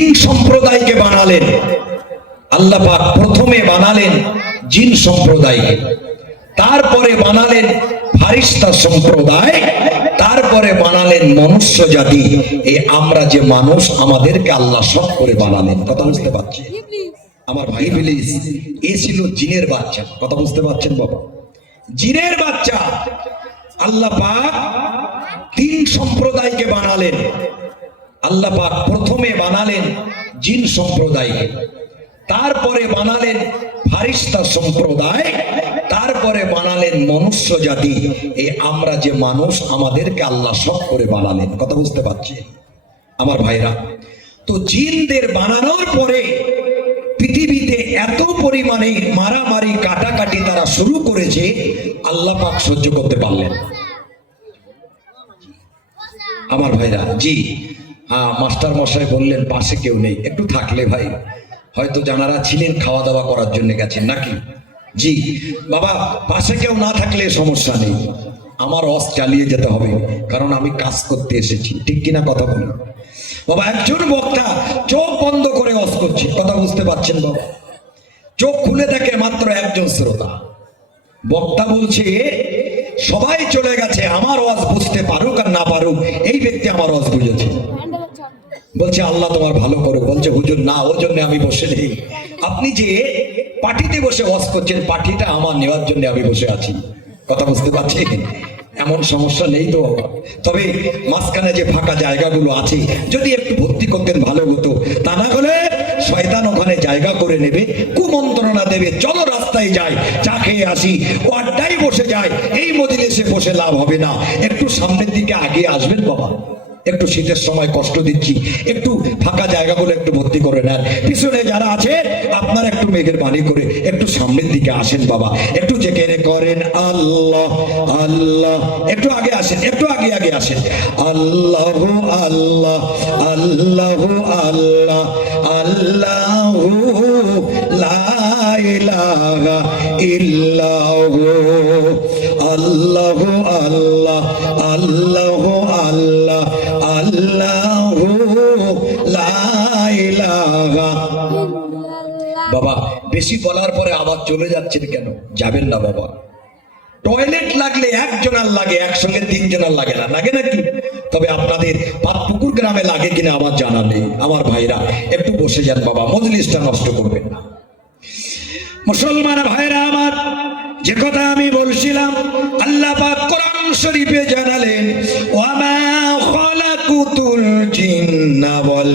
জিন সম্প্রদায়কে বানালেন। আল্লাহ প্রথমে বানালেন জিন সম্প্রদায়কে। তারপরে বানালেন ফারিস্তা সম্প্রদায়, তারপরে বানালেন মনুষ্য জাতি। এই আমরা যে মানুষ, আমাদেরকে আল্লাহ সব করে বানালেন। কথা বুঝতে পারছি আমার ভাই প্লিজ এ ছিল জিনের বাচ্চা। কথা বুঝতে পারছেন বাবা? জিনের বাচ্চা। আল্লাহ পাক তিন সম্প্রদায়কে বানালেন। আল্লাহ পাক প্রথমে বানালেন জিন সম্প্রদায়কে তারপরে বানালেন ফারিস্তা সম্প্রদায়, তারপরে বানালেন মনুষ্য জাতি। এই আমরা যে মানুষ, আমাদেরকে আল্লাহ সব করে বানালেন। কথা বুঝতে পারছি? আমার ভাইরা, তো জিনদের বানানোর পরে পৃথিবীতে এত পরিমাণে মারামারি, কাটাকাটি তারা শুরু করেছে, আল্লাহ পাক সহ্য করতে পারলেন আমার ভাইরা, জি মাস্টার মশাই বললেন, পাশে কেউ নেই। একটু থাকলে ভাই। হয়তো জানারা ছিলেন খাওয়া দাওয়া করার জন্য গেছেন নাকি? জি, বাবা, পাশে কেউ না থাকলে সমস্যা নেই। আমার অস চালিয়ে যেতে হবে, কারণ আমি কাজ করতে এসেছি। ঠিক কিনা কথা বলুন? বাবা, একজন বক্তা চোখ বন্ধ করে অস করছি। কথা বুঝতে পারছেন বাবা? চোখ খুলে দেখে মাত্র একজন শ্রোতা। বক্তা বলছে, সবাই চলে গেছে, আমার ওয়াজ বুঝতে পারুক আর না পারুক, এই ব্যক্তি আমার ওয়াজ বুঝেছে। বলছে, আল্লাহ তোমার ভালো করো বলছে, হুজুর, না, ওর জন্য আমি বসে নেই। আপনি যে পার্টিতে বসে ওয়াজ করছেন, পার্টিটা আমার নেওয়ার জন্য আমি বসে আছি। কথা বুঝতে পারছি এমন সমস্যা নেই তো? তবে মাঝখানে যে ফাঁকা জায়গাগুলো আছে, যদি একটু ভর্তি করতেন ভালো হতো। তা না হলে শয়তান ওখানে জায়গা করে নেবে, কুমন্ত্রণা দেবে, চলো রাস্তায় যাই, চা খেয়ে আসি ও আড্ডায় বসে যায় এই মজলিসে বসে লাভ হবে না। একটু সামনের দিকে আগে আসবেন বাবা। একটু শীতের সময় কষ্ট দিচ্ছি। একটু ফাঁকা জায়গাগুলো একটু ভর্তি করে নেন। পিছনে যারা আছে, আপনারা একটু মেঘের বাণী করে একটু সামনের দিকে আসেন বাবা। একটু জেকেরে করেন, আল্লাহ আল্লাহ। একটু আগে আসেন, একটু আগে আগে আসেন। আল্লাহ আল্লাহ আল্লাহ আল্লাহ আল্লাহ লা ইল্লাহু আল্লাহ আল্লাহ আল্লাহ আল্লাহ বেশি বলার পরে আবার চলে যাচ্ছেন কেন? যাবেন না বাবা। টয়লেট লাগলে একজনার লাগে, একসঙ্গে তিনজনার লাগে না। লাগে নাকি? তবে আপনাদের পাতপুকুর গ্রামে লাগে কিনা আমার জানা নেই। আমার ভাইরা, একটু বসে যান বাবা, মজলিসটা নষ্ট করবেন না। মুসলমান ভাইরা আমার, যে কথা আমি বলছিলাম, আল্লাহ পাক কোরআন শরীফে জানালেন ওয়ামা খালাকুতুল জিন্না ওয়াল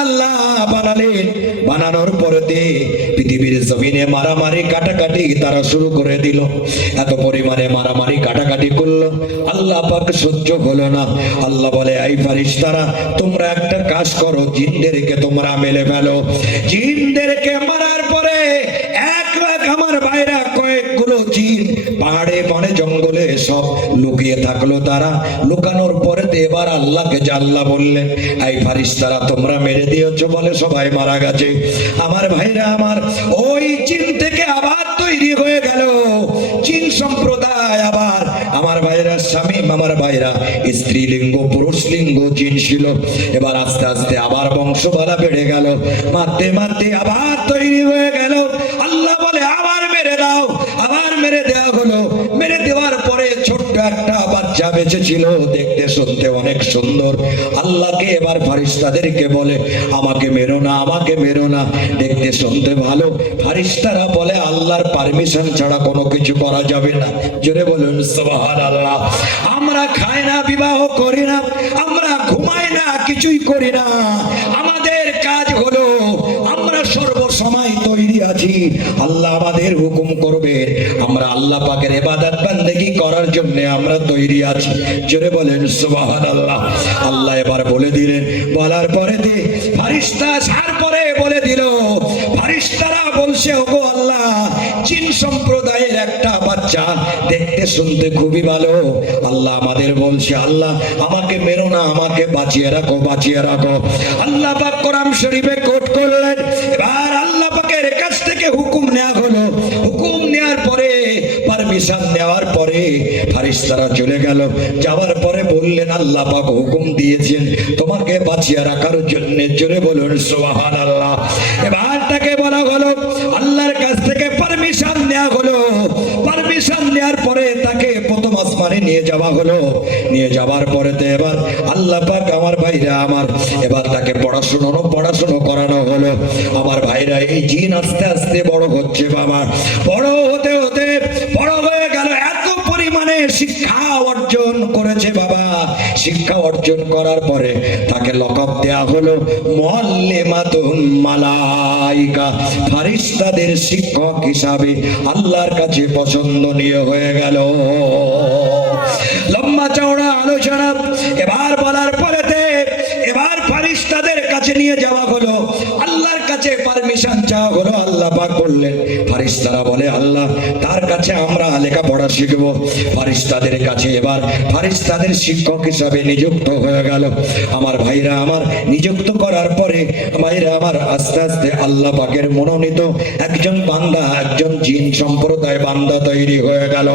বানানোর পরেতে পৃথিবীর জমিনে মারামারি কাটাকাটি তারা শুরু করে দিল। এত পরিমাণে মারামারি কাটাকাটি করল। আল্লাহ পাক সহ্য হলো না। আল্লাহ বলে এই ফারিস্তারা তোমরা একটা কাজ করো, জিনদেরকে তোমরা মেলে ফেলো। জিনদেরকে মারার পরে এক এক আমার বাইরা কয়েকগুলো জিন পাহাড়ে বনে জঙ্গলে সব লুকিয়ে থাকল তারা। লুকানোর পরে তো এবার আল্লাহকে জাল্লা বললেন এই ফারিস্তারা, তোমরা মেরে দিয়েছ বলে সবাই মারা গেছে। আমার ভাইরা, আমার ওই চীন থেকে আবার তৈরি হয়ে গেল। চীন সম্প্রদায় আবার। আমার ভাইরা স্বামী, আমার ভাইরা স্ত্রীলিঙ্গ পুরুষ লিঙ্গ জিন ছিল। এবার আস্তে আস্তে আবার বংশ বংশবালা বেড়ে গেল। মারতে মারতে আবার তৈরি হয়ে গেল আল্লাহ বলে আবার মেরে দাও আবার মেরে দেওয়া হলো মেরে দেওয়ার পরে ছোট্ট একটা বাচ্চা বেঁচে ছিল দেখতে, শুনতে অনেক সুন্দর। আল্লাহকে এবার ফারিস্তাদেরকে বলে, আমাকে মেরো না, আমাকে মেরো না। দেখতে, শুনতে ভালো। ফারিস্তারা বলে, আল্লাহর পারমিশন ছাড়া কোনো কিছু করা যাবে না। জোরে বলুন সুবহান আল্লাহ আমরা খাই না, বিবাহ করি না, আমরা ঘুমাই না, কিছুই করি না। তৈরি আছি আল্লাহ আমাদের হুকুম করবে। আমরা আল্লাহ পাকের এবাদত বান্দেগি করার জন্য আমরা তৈরি আছি। জোরে বলেন সুবহান আল্লাহ আল্লাহ এবার বলে দিলেন, বলার পরে দি ফারিস্তা সার পরে বলে দিল, ফারিস্তারা বলছে, ওগো আল্লাহ চীন সম্প্রদায়ের একটা বাচ্চা, দেখতে শুনতে খুবই ভালো। আল্লাহ আমাদের বলছে, আল্লাহ, আমাকে মেরো না, আমাকে বাঁচিয়ে রাখো বাঁচিয়ে রাখো। আল্লাহ পাক কোরআন শরীফে কোট করলেন। এবার আল্লাহ পাকের কাছ থেকে হুকুম নেওয়া হলো। হুকুম নেওয়ার পরে পারমিশন নেওয়ার পরে ফারিস্তারা চলে গেল। যাওয়ার পরে বললেন, আল্লাহ পাক হুকুম দিয়েছেন। তোমাকে বাঁচিয়ে রাখার জন্য জোরে বলুন সোহান আল্লাহ এবার তাকে বলা হলো, আল্লাহর কাছ থেকে পারমিশন নেওয়া হলো। পারমিশন নেওয়ার পরে তাকে আসমানে নিয়ে যাওয়া হলো। নিয়ে যাওয়ার পরে তো এবার আল্লাহ পাক আমার ভাইরা আমার, এবার তাকে পড়াশুনো পড়াশুনো করানো হলো। আমার ভাইরা এই জিন আস্তে আস্তে বড় হচ্ছে বাবা। বড় হতে হতে, বড় হয়ে গেল এত পরিমাণে শিক্ষা অর্জন করেছে বাবা। শিক্ষা অর্জন করার পরে তাকে লকব দেয়া হলো মুআল্লিমাতুন মালাইকা। ফারিস্তাদের শিক্ষক হিসাবে আল্লাহর কাছে পছন্দনীয় হয়ে গেল। লম্বা চওড়া আলোচনা। এবার বলার পরেতে এবার ফারিস্তাদের কাছে নিয়ে যাওয়া হলো। আল্লাহর কাছে পারমিশন চাওয়া হলো, আল্লাহ পাক বললেন, ফারিস্তারা বলে, আল্লাহ, তার কাছে আমরা লেখাপড়া শিখব। ফারিস্তাদের কাছে এবার ফারিস্তাদের শিক্ষক হিসাবে নিযুক্ত হয়ে গেল। আমার ভাইরা আমার নিযুক্ত করার পরে ভাইরা আমার আস্তে আস্তে আল্লাহ পাকের মনোনীত একজন বান্দা, একজন জিন সম্প্রদায় বান্দা তৈরি হয়ে গেল।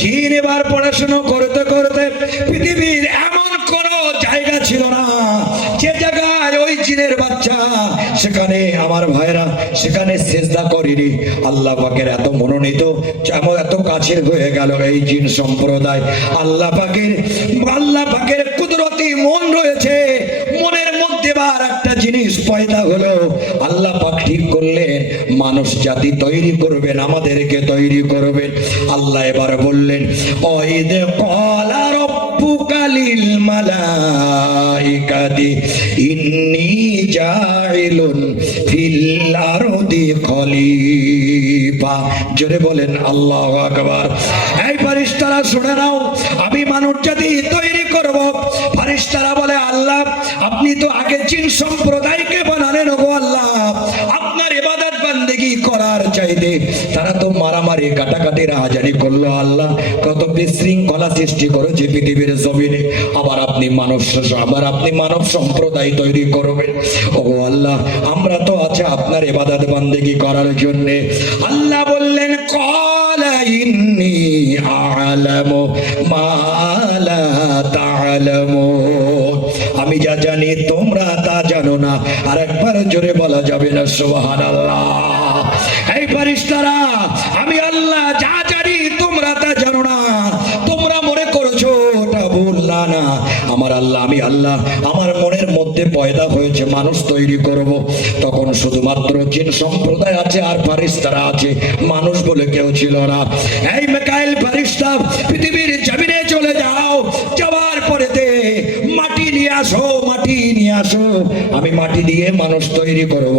জিন এবার পড়াশোনা করতে করতে পৃথিবীর এমন কোন জায়গা ছিল না। ওই জিনের বাচ্চা। সেখানে আমার ভাইরা সেখানে সেজদা করেনি। আল্লাহ পাকের এত মনোনীত এমন এত কাছের হয়ে গেল এই জিন সম্প্রদায়। আল্লাহ পাকের আল্লাহ পাকের কুদরতি মন রয়েছে। মনের মধ্যে বার একটা জিনিস পয়দা হলো, আল্লাহ পাক ঠিক করলেন, মানুষ জাতি তৈরি করবেন, আমাদেরকে তৈরি করবেন। আল্লাহ এবার বললেন ওইদ কলা রব্বুকালিল মালাইকাতি ইন্নি জাইলুন ফিল আরদি খলিফা। জোরে বলেন, আল্লাহু আকবার। এই শুনে নাও, আমি মানুষ জাতি তৈরি করব ফারিস্তারা বলে, আল্লাহ, আপনি তো আগে জিন সম্প্রদায়কে চাইতে, তারা তো মারামারি কাটাকাটি রাহাজারি করল আল্লাহ। কত বিশৃঙ্খলা সৃষ্টি করেছে পৃথিবীর জমিনে। আবার আপনি মানব আবার আপনি মানব সম্প্রদায় তৈরি করবেন। ও আল্লাহ, আমরা তো আছে আপনার ইবাদত বান্দেগি করার জন্যে। আল্লাহ বললেন ইন্নি আলামু মা লা তা'লামুন আমি যা জানি তোমরা তা জানো না। আর একবার জোরে বলা যাবে না, সুবহানাল্লাহ। এই আমি আল্লাহ যা জানি তোমরা তা জানো না। তোমরা মনে করছ ওটা ভুল? না আমার আল্লাহ, আমি আল্লাহ, আমার মনের মধ্যে পয়দা হয়েছে, মানুষ তৈরি করব। তখন শুধুমাত্র জিন সম্প্রদায় আছে আর ফারিস্তারা আছে, মানুষ বলে কেউ ছিল না। এই মেকাইল ফারিস্তা পৃথিবীর জমিনে চলে যাও, যাওয়ার পরেতে মাটি নিয়ে আসো, মাটি নিয়ে আসো। আমি মাটি দিয়ে মানুষ তৈরি করব।